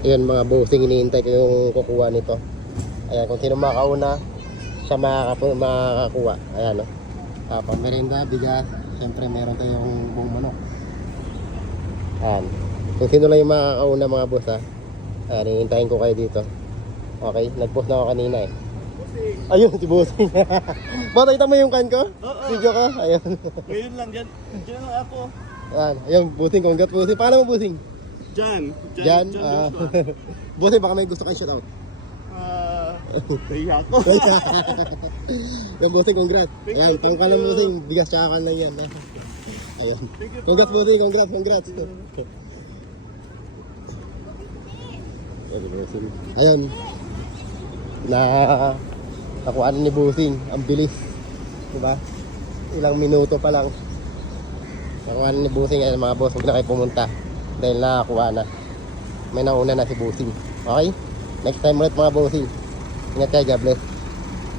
Ayun mga bossing, iniintay ko yung kukuha nito. Ayan, kung sino makauna, siya makakakuha. Ayan, no? Pang-merenda, bigas. Siyempre, meron tayong buong manok. Ayan. Kung sino lang yung makakauna mga boss, ha. Ayan, iniintayin ko kayo dito. Okay, nag-post na ako kanina eh. Ayun, si bossing. Bata, kita mo yung kan ko? Video ko? Ayun. Ngayon lang, dyan lang ako. Ayan, ayun, bossing, congrats bossing. Paano mo bossing? Jan Joshua. Bossing, baka may gusto kayo shoutout. Kaya ako. Yung bossing, congrats. Ayan, pangkalan bossing, bigas tsaka kan lang yan. Ayun. Congrats bossing, congrats. Ayun. Nakuha ni bossing, ang bilis. Diba? Ilang minuto pa lang. Nakuha ni bossing, ayun mga boss, huwag na kayo pumunta. Dahil nakakuha na. May nauna na si bossing. Okay? Next time ulit mga bossing. Ingat kayo, God bless.